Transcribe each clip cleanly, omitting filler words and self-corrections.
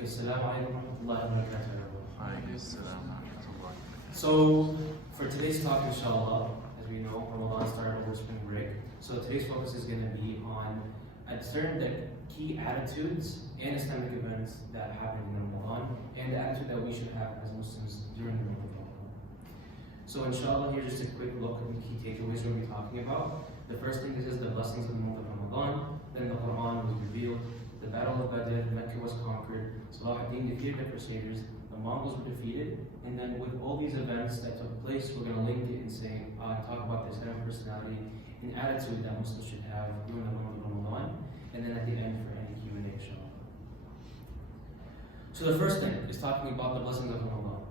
Assalamu alaikum wa rahmatullahi wa barakatuh. So, So, for today's talk, inshallah, as we know, Ramadan started over spring break. So today's focus is going to be on certain key attitudes and Islamic events that happen in Ramadan, and the attitude that we should have as Muslims during the month of Ramadan. So inshallah, here's just a quick look at the key takeaways we'll be talking about. The first thing is the blessings of the month of Ramadan. Then the Quran was revealed. The Battle of Badr, Mecca was conquered. Salah ad-Din defeated the Crusaders. The Mongols were defeated. And then with all these events that took place, we're going to link it and say, talk about the Islamic personality and attitude that Muslims should have during the month of Ramadan. And then at the end for any Q&A, inshallah. So the first thing is talking about the blessings of Ramadan.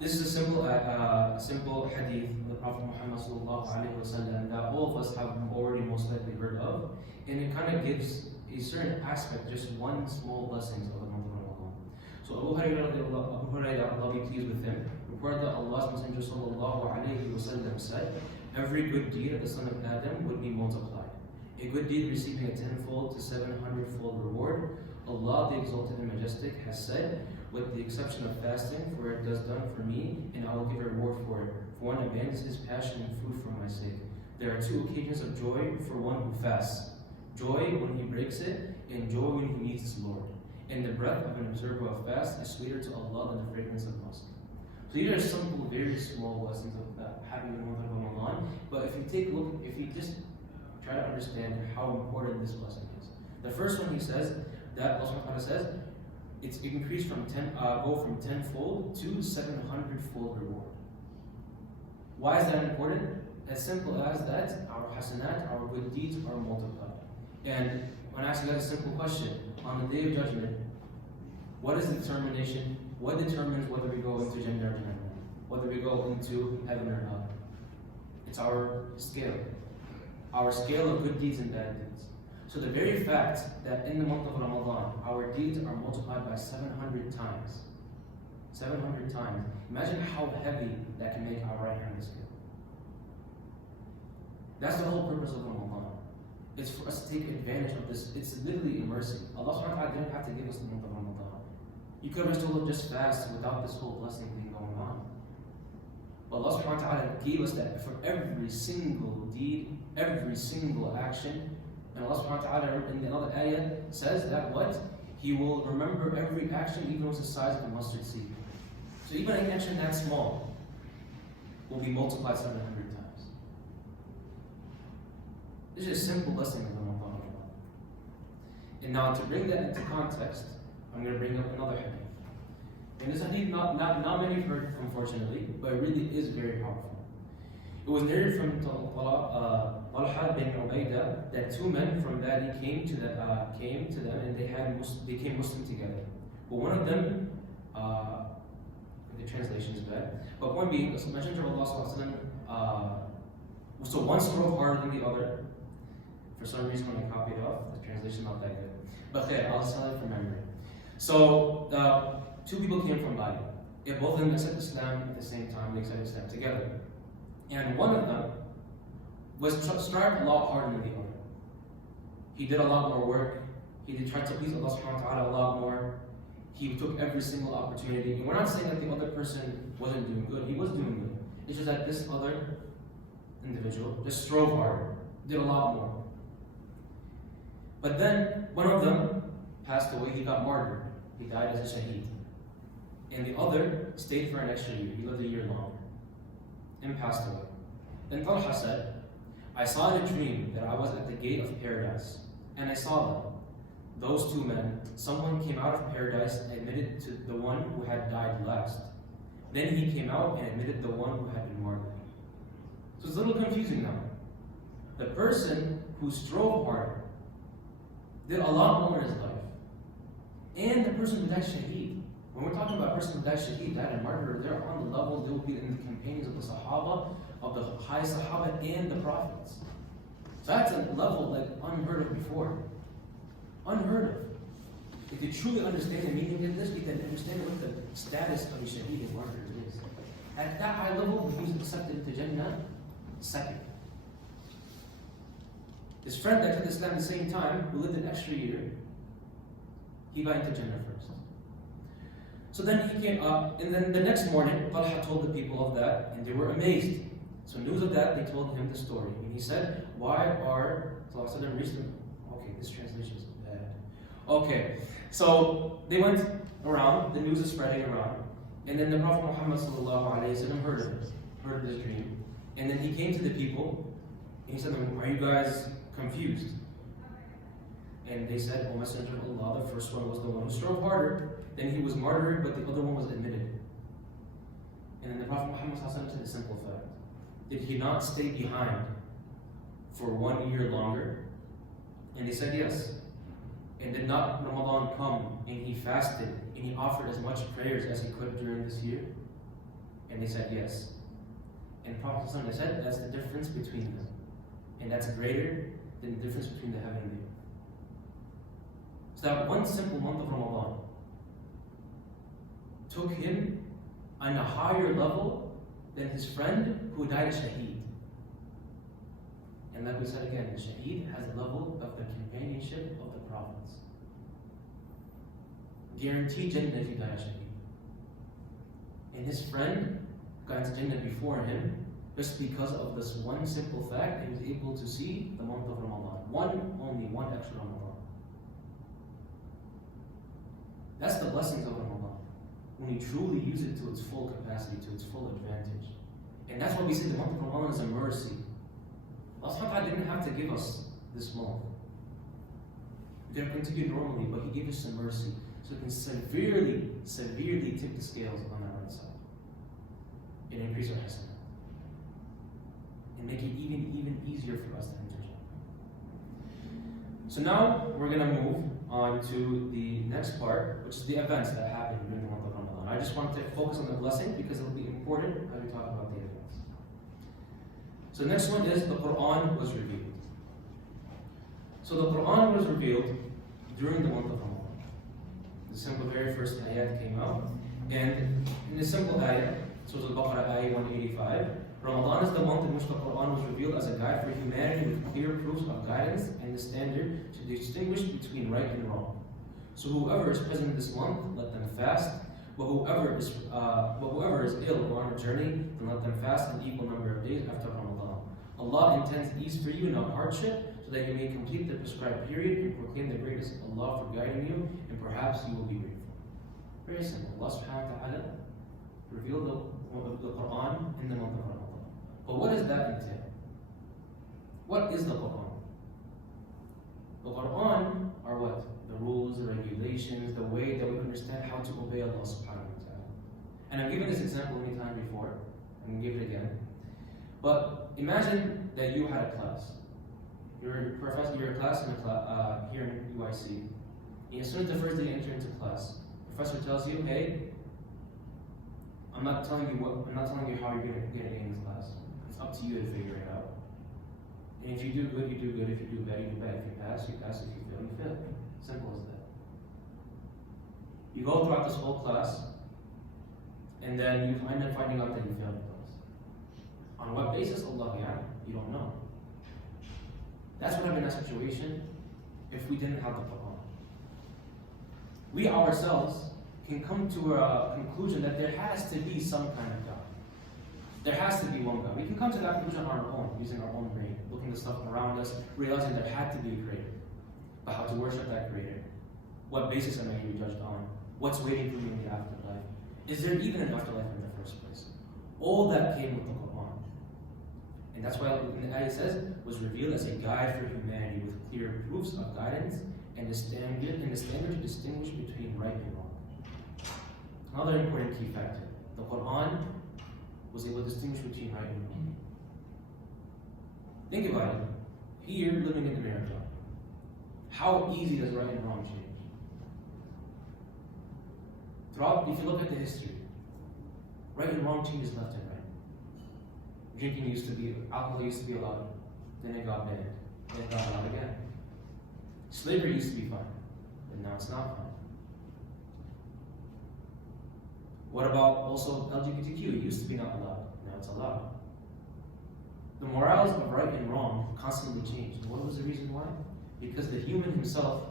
This is a simple hadith of the Prophet Muhammad ﷺ that all of us have already most likely heard of, and it kind of gives a certain aspect, just one small blessings of the month of Ramadan. So Abu Hurairah, Allah be pleased with him, reported that Allah's Messenger ﷺ said, "Every good deed of the son of Adam would be multiplied. A good deed receiving a 10-fold to 700-fold reward. Allah, the Exalted and Majestic, has said, with the exception of fasting, for it does done for me, and I will give a reward for it. For one abandons his passion and food for my sake. There are two occasions of joy for one who fasts. Joy when he breaks it, and joy when he meets his Lord. And the breath of an observer of fast is sweeter to Allah than the fragrance of musk." So these are simple, very small blessings of having the month of Ramadan. But if you take a look, if you just try to understand how important this blessing is. The first one he says, that Allah says, it's increased from go from 10-fold to 700-fold reward. Why is that important? As simple as that, our hasanat, our good deeds are multiplied. And when I ask you guys a simple question, on the Day of Judgment, what is the determination? What determines whether we go into Jannah or Jahannam? Whether we go into heaven or not? It's our scale. Our scale of good deeds and bad deeds. So the very fact that in the month of Ramadan, our deeds are multiplied by 700 times. 700 times. Imagine how heavy that can make our right hand scale. That's the whole purpose of Ramadan. It's for us to take advantage of this. It's literally immersive. Allah subhanahu wa ta'ala didn't have to give us the month of Ramadan. You could have still just fast without this whole blessing thing going on. But Allah subhanahu wa ta'ala gave us that for every single deed, every single action. And Allah subhanahu wa ta'ala in another ayah says that what? He will remember every action even with the size of a mustard seed. So even an action that small will be multiplied 700 times. This is a simple blessing of Ramadan. And now to bring that into context, I'm going to bring up another hadith. And this hadith not many have heard, unfortunately, but it really is very powerful. It was narrated from Talha bin Ubaidah that two men from Badi came to them and they became Muslim together. But one of them, the translation is bad, but one being, the Messenger of Allah so one strove harder than the other. For some reason, when I copied it off, the translation not that good. But okay, I'll tell it from memory. So two people came from Badi. If both of them accepted Islam at the same time, they accepted Islam together. And one of them strived a lot harder than the other. He did a lot more work. He tried to please Allah subhanahu wa ta'ala a lot more. He took every single opportunity. And we're not saying that the other person wasn't doing good. He was doing good. It's just that this other individual just strove harder, did a lot more. But then one of them passed away. He got martyred. He died as a shaheed. And the other stayed for an extra year. He lived a year longer and passed away. Then Talha said, "I saw in a dream that I was at the gate of paradise, and I saw them, those two men. Someone came out of paradise and admitted to the one who had died last. Then he came out and admitted the one who had been martyred." So it's a little confusing now. The person who strove harder did a lot more in his life, and the person who died shaheed. When we're talking about a person who died shaheed, died a martyr, they're on the level, they will be in the companions of the Sahaba, of the high Sahaba and the Prophets. So that's a level like unheard of before. Unheard of. If you truly understand the meaning of this, you can understand what the status of a shaheed and martyr is. At that high level, he was accepted into Jannah second. His friend that took Islam at the same time, who lived an extra year, he got into Jannah first. So then he came up, and then the next morning, Talha told the people of that, and they were amazed. So news of that, they told him the story. And he said, why are, so I said, okay, this translation is bad. Okay, so they went around, the news is spreading around, and then the Prophet Muhammad heard this dream, and then he came to the people, and he said, are you guys confused? And they said, O Messenger of Allah, the first one was the one who strove harder, then he was martyred, but the other one was admitted. And then the Prophet Muhammad said a simple fact. Did he not stay behind for 1 year longer? And they said yes. And did not Ramadan come and he fasted and he offered as much prayers as he could during this year? And they said yes. And the Prophet said that's the difference between them. And that's greater than the difference between the heaven and the earth. So that one simple month of Ramadan took him on a higher level than his friend who died shaheed. And like we said again, the shaheed has a level of the companionship of the prophets. Guaranteed Jannah if you die shaheed. And his friend got into Jannah before him just because of this one simple fact that he was able to see the month of Ramadan. Only one extra Ramadan. That's the blessings of Ramadan. When you truly use it to its full capacity, to its full advantage. And that's why we say the month of Ramadan is a mercy. Allah subhanahu wa ta'ala didn't have to give us this month. We could have continued normally, but He gave us some mercy. So it can severely tip the scales on our right side. And increase our hasanah. And make it even easier for us to enter Jannah. So now we're going to move on to the next part, which is the events that happened during the month of Ramadan. I just want to focus on the blessing because it will be important as we talk about the events. So the next one is the Quran was revealed. So the Quran was revealed during the month of Ramadan. The simple very first ayat came out, and in the simple ayat, so it's Al-Baqarah ayat 185, Ramadan is the month in which the Quran was revealed as a guide for humanity with clear proofs of guidance and the standard to distinguish between right and wrong. So whoever is present this month, let them fast. But whoever is ill or on a journey, then let them fast an equal number of days after Ramadan. Allah intends ease for you, not hardship, so that you may complete the prescribed period and proclaim the greatness of Allah for guiding you, and perhaps you will be grateful. Very simple. Allah subhanahu wa ta'ala revealed the Quran in the month of Ramadan. But what does that entail? What is the Quran? The Quran are what? The rules, the regulations, the way that we understand how to obey Allah subhanahu wa ta'ala. And I've given this example many times before. I'm going to give it again. But imagine that you had a class. You're a class in here in UIC. And as soon as the first day you enter into class, the professor tells you, hey, I'm not telling you how you're going to get in this class. It's up to you to figure it out. And if you do good, you do good. If you do bad, you do bad. If you pass, you pass. If you fail, you fail. Simple as that. You go throughout this whole class, and then you end up finding out that you failed the class. On what basis? Allah, you don't know. That's what happened in that situation if we didn't have the Quran. We ourselves can come to a conclusion that there has to be some kind of God. There has to be one God. We can come to that conclusion on our own, using our own brain, looking at stuff around us, realizing there had to be a creator. But how to worship that creator? What basis am I going to be judged on? What's waiting for me in the afterlife? Is there even an afterlife in the first place? All that came with the Quran. And that's why the ayah says, was revealed as a guide for humanity with clear proofs of guidance and the standard to distinguish between right and wrong. Another important key factor. The Quran was able to distinguish between right and wrong. Think about it. Here, living in America, how easy does right and wrong change? Throughout, if you look at the history, right and wrong changes left and right. Alcohol used to be allowed, then it got banned, then it got allowed again. Slavery used to be fine, but now it's not fine. What about also LGBTQ? It used to be not allowed, now it's allowed. The morals of right and wrong constantly changed. What was the reason why? Because the human himself,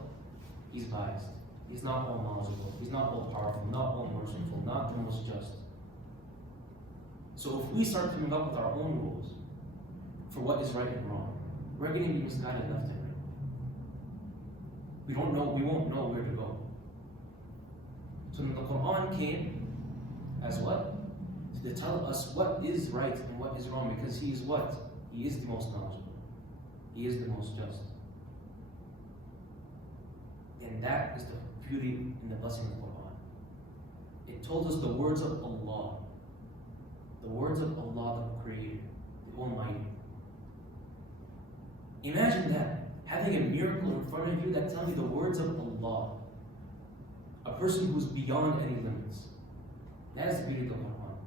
he's biased. He's not all knowledgeable. He's not all powerful, not all merciful. So if we start coming up with our own rules for what is right and wrong, we're going to be misguided left and right. We won't know where to go. So the Quran came as what? To tell us what is right and what is wrong, because He is what? He is the most knowledgeable. He is the most just. And that is the beauty and the blessing of the Quran. It told us the words of Allah. The words of Allah, the Creator, the Almighty. Imagine that, having a miracle in front of you that tells you the words of Allah. A person who's beyond any limits. That is the beauty of the Quran.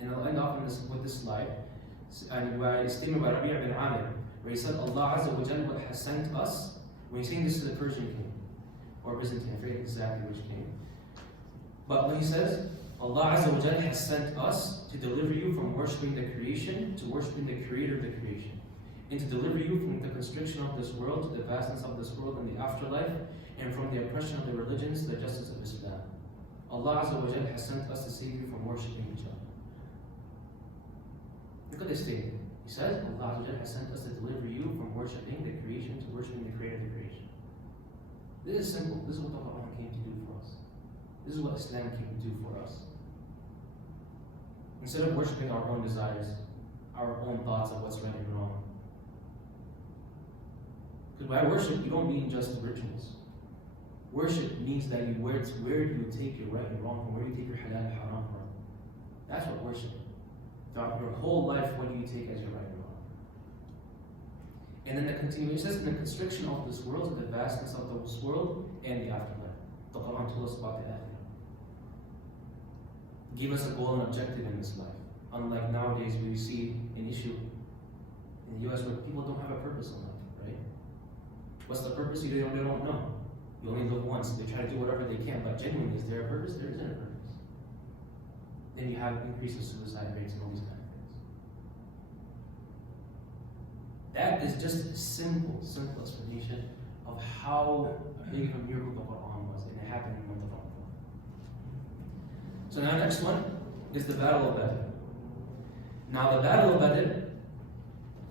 And I'll end off with this slide. And by a statement by Rabi' bin Amir, where he said, Allah Azza wa Jalla has sent us, when he's saying this to the Persian king, or Byzantine, I forget exactly which king. But when he says, Allah Azza wa Jalla has sent us to deliver you from worshipping the creation to worshipping the Creator of the creation, and to deliver you from the constriction of this world to the vastness of this world and the afterlife, and from the oppression of the religions to the justice of Islam. Allah Azza wa Jalla has sent us to save you from worshipping each other. Look at this statement. He says, Allah Azza wa Jalla has sent us to deliver you from worshipping the creation to worshipping the Creator of the creation. This is simple. This is what the Quran came to do for us. This is what Islam came to do for us. Instead of worshipping our own desires, our own thoughts of what's right and wrong. Because by worship, you don't mean just rituals. Worship means that where do you take your right and wrong from, where do you take your halal and haram from. That's what worship is. Throughout your whole life, what do you take as your right and wrong? And then the continuation says, in the constriction of this world, to the vastness of this world and the afterlife. The Quran told us about the afterlife. Give us a goal and objective in this life. Unlike nowadays, we see an issue in the US where people don't have a purpose in life, right? What's the purpose? They don't know. You only live once. They try to do whatever they can, but genuinely, is there a purpose? There isn't a purpose. Then you have increase of suicide rates and all these kind of things. That is just a simple explanation of how big of a miracle the Quran was, and it happened in the month of Ramadan. So now next one is the Battle of Badr. Now the Battle of Badr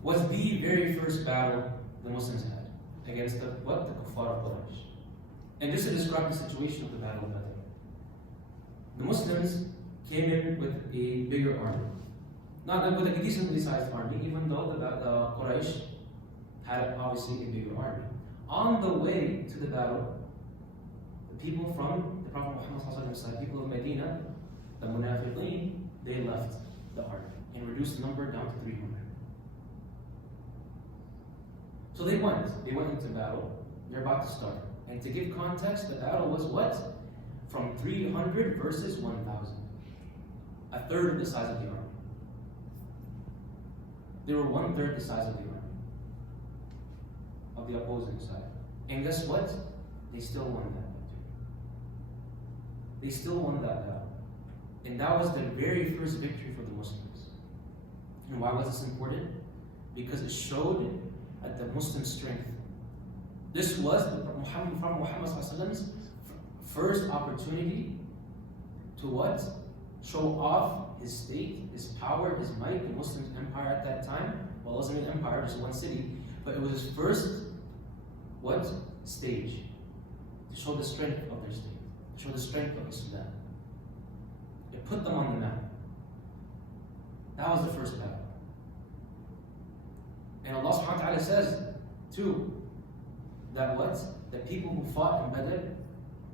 was the very first battle the Muslims had against the Kuffar of Quraysh. And just to describe the situation of the Battle of Badr. The Muslims came in with a bigger army. Not with a decently sized army, even though the Quraysh had obviously a bigger army. On the way to the battle, the people from the Prophet Muhammad's side, people of Medina, the Munafiqeen, they left the army and reduced the number down to 300. So they went into battle. They're about to start. And to give context, the battle was what? From 300 versus 1,000. A third of the size of the army. They were 1/3 the size of the army. Of the opposing side. And guess what? They still won that victory. They still won that battle. And that was the very first victory for the Muslims. And why was this important? Because it showed the Muslim strength. This was Muhammad's first opportunity to what? Show off his state, his power, his might, the Muslim empire at that time. Well, it wasn't an empire, just one city. But it was his first, what? Stage. To show the strength of their state. To show the strength of Islam. It put them on the map. That was the first battle. And Allah subhanahu wa ta'ala says, too, that what? The people who fought in Badr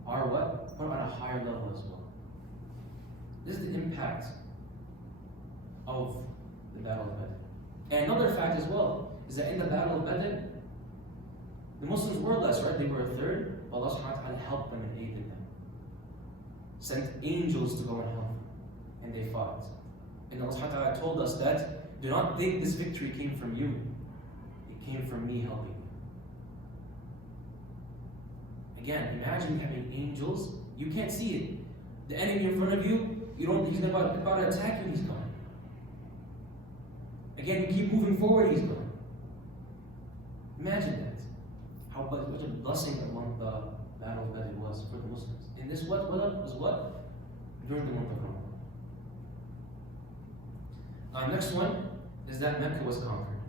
are what? Put on a higher level as well. This is the impact of the Battle of Badr. And another fact as well is that in the Battle of Badr, the Muslims were less, right? They were a third, but Allah subhanahu wa ta'ala helped them and aided them. Sent angels to go and help them. And they fought. And Allah subhanahu wa ta'ala told us that, do not think this victory came from you. It came from me helping you. Again, imagine having angels. You can't see it. The enemy in front of you, he's about to attack you, he's coming. Again, you keep moving forward, he's coming. Imagine that. How much a blessing that the Battle of Badr was for the Muslims. And this was what? During the month of Ramadan. Next one is that Mecca was conquered.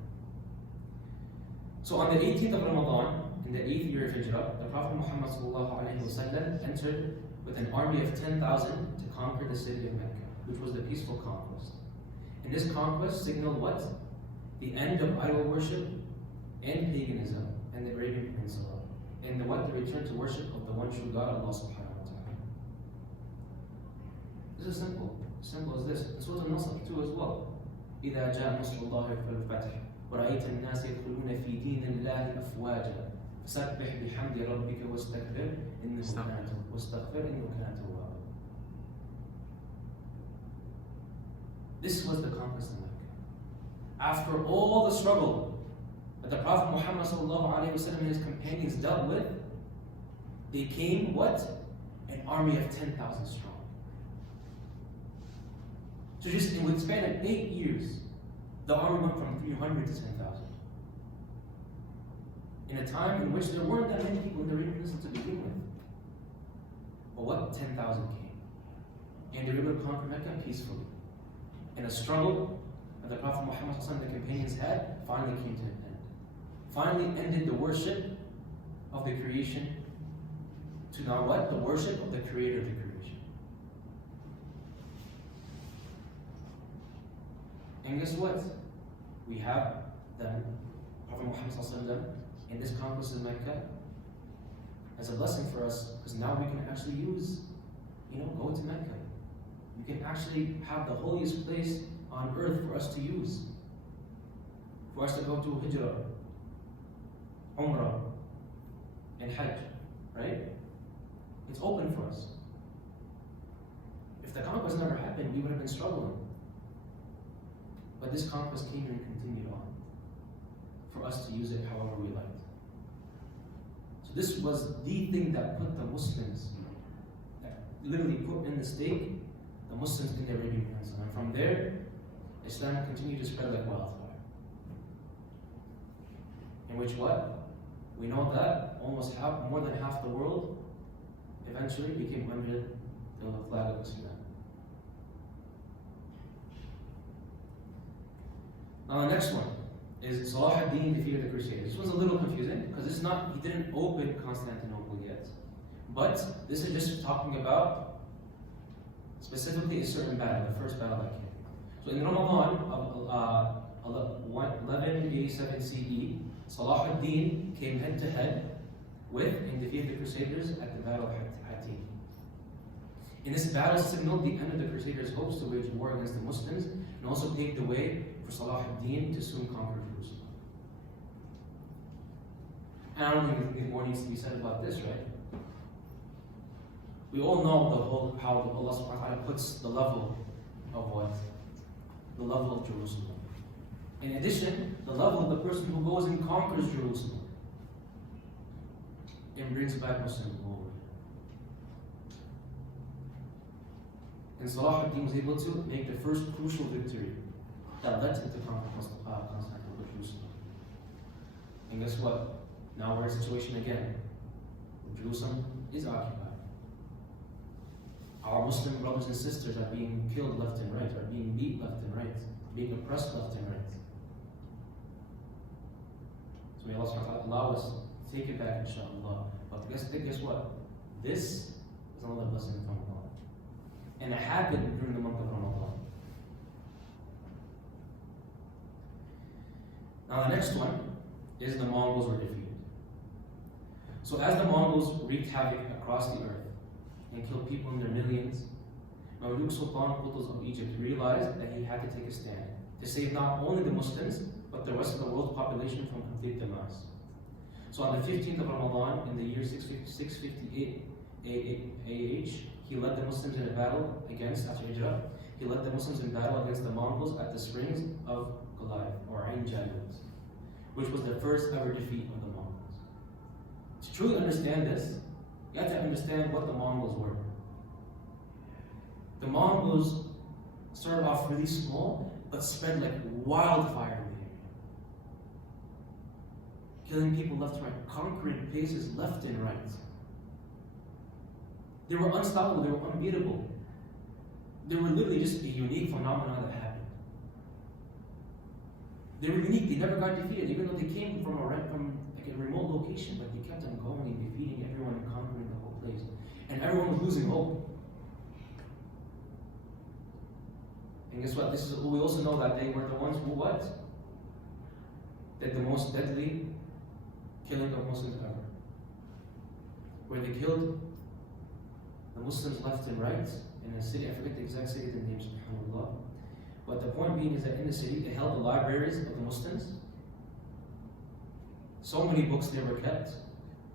So on the 18th of Ramadan, in the 8th year of Hijrah, the Prophet Muhammad ﷺ entered with an army of 10,000 to conquer the city of Mecca, which was the peaceful conquest. And this conquest signaled what? The end of idol worship and paganism in the Arabian Peninsula. And the return to worship of the one true God, Allah subhanahu wa ta'ala. This is simple. Simple as this. Surah Al-Nasr too as well. إِذَا جَاءَ نَصْرُ اللَّهِ وَالْفَتْحُ وَرَأَيْتَ النَّاسَ يَدْخُلُونَ فِي دِينِ اللَّهِ أَفْوَاجًا فَسَبِّحْ بِحَمْدِ رَبِّكَ وَاسْتَغْفِرْ إِنَّهُ كَانَ تَوَّابًا. This was the conquest of Mecca. After all the struggle that the Prophet Muhammad ﷺ and his companions dealt with, they came what? An army of 10,000 strong. So just in the span of 8 years, the army went from 300 to 10,000. In a time in which there weren't that many people in the Arabian Peninsula to begin with. But what? 10,000 came. And they were able to conquer Mecca peacefully. And a struggle that the Prophet Muhammad and the companions had finally came to an end. Finally ended the worship of the creation to now what? The worship of the creator of the creation. And guess what? We have the Prophet Muhammad in this conquest of Mecca as a blessing for us, because now we can actually use, go to Mecca. We can actually have the holiest place on earth for us to use. For us to go to Hijrah, Umrah, and Hajj, right? It's open for us. If the conquest never happened, we would have been struggling. But this conquest came and continued on for us to use it however we liked. So this was the thing that put the Muslims, that literally put in the stake the Muslims in the Arabian Peninsula. And from there, Islam continued to spread like wildfire. In which what? We know that almost more than half the world eventually became under the flag of Islam. Now the next one is Salah ad-Din defeated the Crusaders. This one's a little confusing because he didn't open Constantinople yet. But this is just talking about specifically a certain battle, the first battle that came. So in Ramadan of 1187 CE, Salah ad-Din came head to head with and defeated the Crusaders at the Battle of Hattin. In this battle signaled the end of the Crusaders' hopes to wage war against the Muslims and also paved the way for Salah ad-Din to soon conquer Jerusalem. And I don't think anything more needs to be said about this, right? We all know how Allah subhanahu wa ta'ala puts the level of what? The level of Jerusalem. In addition, the level of the person who goes and conquers Jerusalem and brings back Muslim glory. And Salah ad-Din was able to make the first crucial victory that led him to conquer Constantinople, Jerusalem. And guess what? Now we're in a situation again where Jerusalem is occupied. Our Muslim brothers and sisters are being killed left and right, are being beat left and right, being oppressed left and right. So may Allah subhanahu wa ta'ala allow us to take it back, inshallah. But guess what? This is another blessing from Allah. And it happened during the month of Ramadan. Now the next one is the Mongols were defeated. So as the Mongols wreaked havoc across the earth and killed people in their millions, Malik Sultan Qutuz of Egypt realized that he had to take a stand to save not only the Muslims, but the rest of the world's population from complete demise. So on the 15th of Ramadan, in the year 658 AH, he led the Muslims in a battle against, after Hijrah, he led the Muslims in battle against the Mongols at the springs of Goliath, or Ain Jalut, which was the first ever defeat of the Mongols. To truly understand this, you have to understand what the Mongols were. The Mongols started off really small, but spread like wildfire in the area. Killing people left and right, conquering places left and right. They were unstoppable, they were unbeatable. They were literally just a unique phenomenon that happened. They were unique. They never got defeated, even though they came from like a remote location. But they kept on going and defeating everyone and conquering the whole place. And everyone was losing hope. And guess what? We also know that they were the ones who what? Did the most deadly killing of Muslims ever. Where they killed the Muslims left and right in a city. I forget the exact city, the name, subhanAllah. But the point being is that in the city, they held the libraries of the Muslims. So many books they were kept.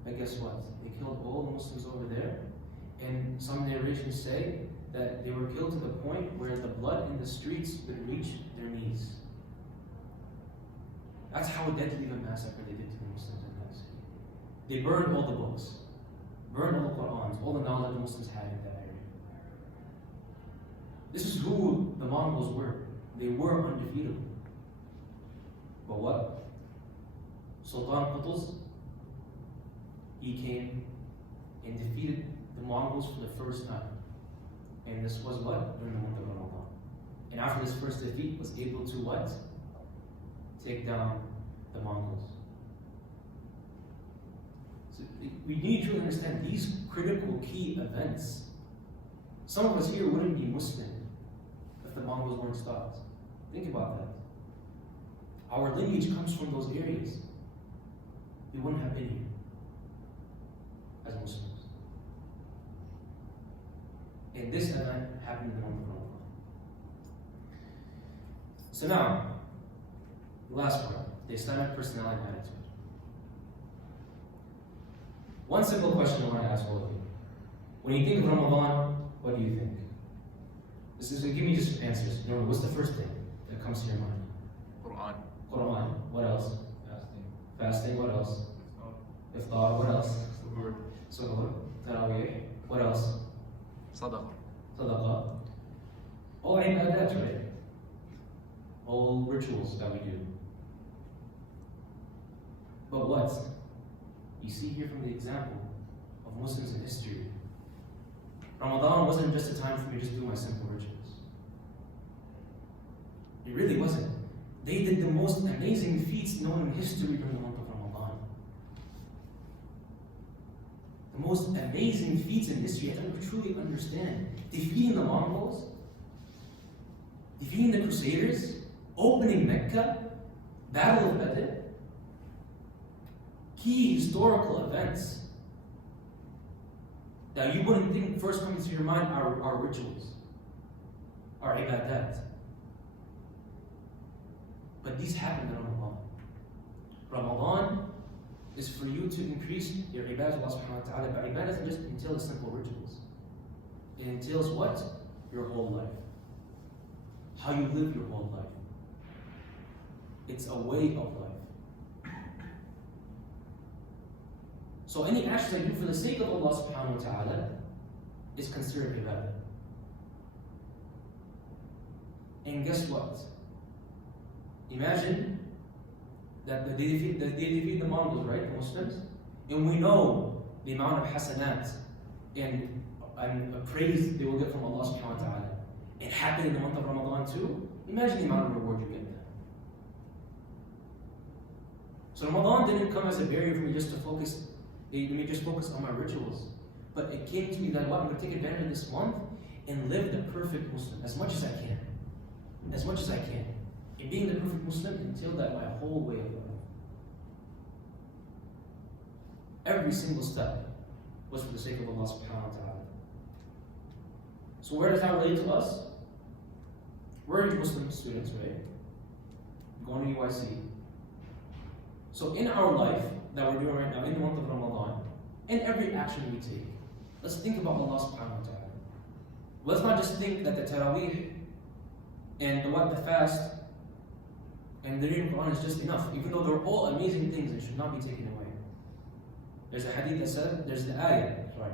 But guess what? They killed all the Muslims over there. And some narrations say that they were killed to the point where the blood in the streets would reach their knees. That's how deadly of a massacre they did to the Muslims in that city. They burned all the books, burned all the Qur'ans, all the knowledge the Muslims had in that area. This is who the Mongols were. They were undefeatable. But what? Sultan Qutuz, he came and defeated the Mongols for the first time. And this was what? During the month of Ramadan. And after this first defeat, was able to what? Take down the Mongols. So we need to understand these critical key events. Some of us here wouldn't be Muslim if the Mongols weren't stopped. Think about that. Our lineage comes from those areas. We wouldn't have been here as Muslims. And this event happened in the month of Ramadan. So now, the last part, the Islamic personality and attitude. One simple question I want to ask all of you. When you think of Ramadan, what do you think? Give me just answers. You know, what's the first thing that comes to your mind? Quran. Quran. What else? Fasting. Fasting. What else? Iftar. What else? Suhoor. Suhoor. Taraweeh. What else? Sadaqah. Sadaqah. All ibadat, right? All rituals that we do. But what? You see here from the example of Muslims in history, Ramadan wasn't just a time for me to just do my simple rituals. It really wasn't. They did the most amazing feats known in history during the month of Ramadan. The most amazing feats in history, I don't truly understand. Defeating the Mongols, defeating the Crusaders, opening Mecca, Battle of Badr, key historical events that you wouldn't think first coming to your mind are rituals, are ibadat. But these happen in Ramadan. Ramadan is for you to increase your ibadah Allah subhanahu wa ta'ala. But ibadah doesn't just entail the simple rituals. It entails what? Your whole life. How you live your whole life. It's a way of life. So any action that you do for the sake of Allah subhanahu wa ta'ala is considered ibadah. And guess what? Imagine that they defeat the Mongols, right? The Muslims. And we know the amount of hasanat and praise they will get from Allah subhanahu wa ta'ala. It happened in the month of Ramadan too. Imagine the amount of reward you get there. So Ramadan didn't come as a barrier for me just to focus. Let me just focus on my rituals. But it came to me that what, I'm going to take advantage of this month and live the perfect Muslim as much as I can. As much as I can. And being the perfect Muslim entailed that my whole way of life. Every single step was for the sake of Allah subhanahu wa ta'ala. So where does that relate to us? We're Muslim students, right? Going to UIC. So in our life that we're doing right now, in the month of Ramadan, in every action we take, let's think about Allah subhanahu wa ta'ala. Let's not just think that the Taraweeh and the fast and the reading Quran is just enough, even though they're all amazing things and should not be taken away. There's a hadith that says, there's the ayah, sorry.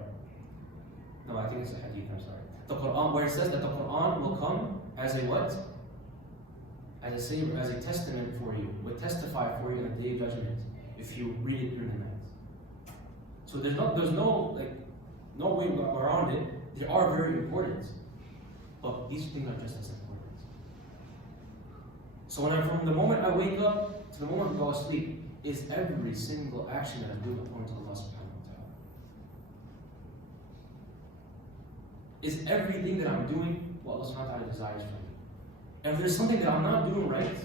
No, I think it's a hadith, I'm sorry. The Quran, where it says that the Quran will come as a what? As a savior, as a testament for you, will testify for you on the day of judgment if you read it during the night. So there's no way around it. They are very important, but these things are just as important. So from the moment I wake up to the moment I go to sleep, is every single action that I do according to Allah subhanahu wa ta'ala. Is everything that I'm doing what Allah subhanahu wa ta'ala desires from me. And if there's something that I'm not doing right,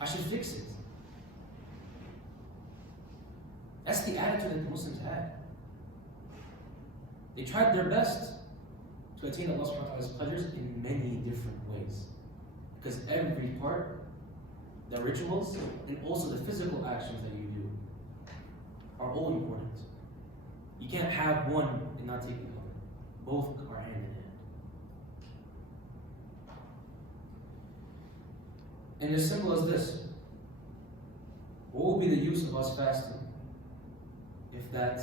I should fix it. That's the attitude that the Muslims had. They tried their best to attain Allah subhanahu wa ta'ala's pleasures in many different ways. Because every part, the rituals, and also the physical actions that you do are all important. You can't have one and not take the other. Both are hand in hand. And as simple as this, what will be the use of us fasting if that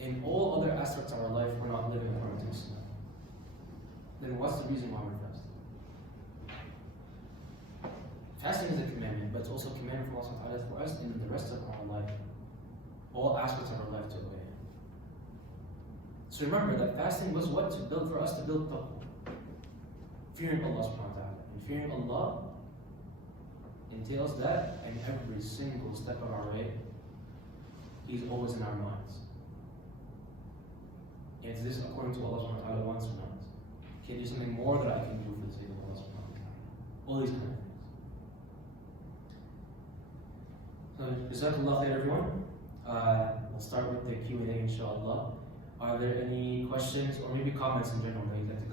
in all other aspects of our life we're not living according to Islam? Then what's the reason why we're fasting? Fasting is a commandment, but it's also a commandment from Allah for us in the rest of our life. All aspects of our life to obey. So remember that fasting was what? To build for us to build taqwa. Fearing Allah subhanahu wa ta'ala. And fearing Allah entails that in every single step of our way, He's always in our minds. And is this according to Allah subhanahu wa ta'ala wants or not? Can I do something more that I can do for the sake of Allah subhanahu wa ta'ala? All these kind of things. So, Jazakallah khair everyone. We'll start with the Q&A inshallah. Are there any questions or maybe comments in general that you'd like to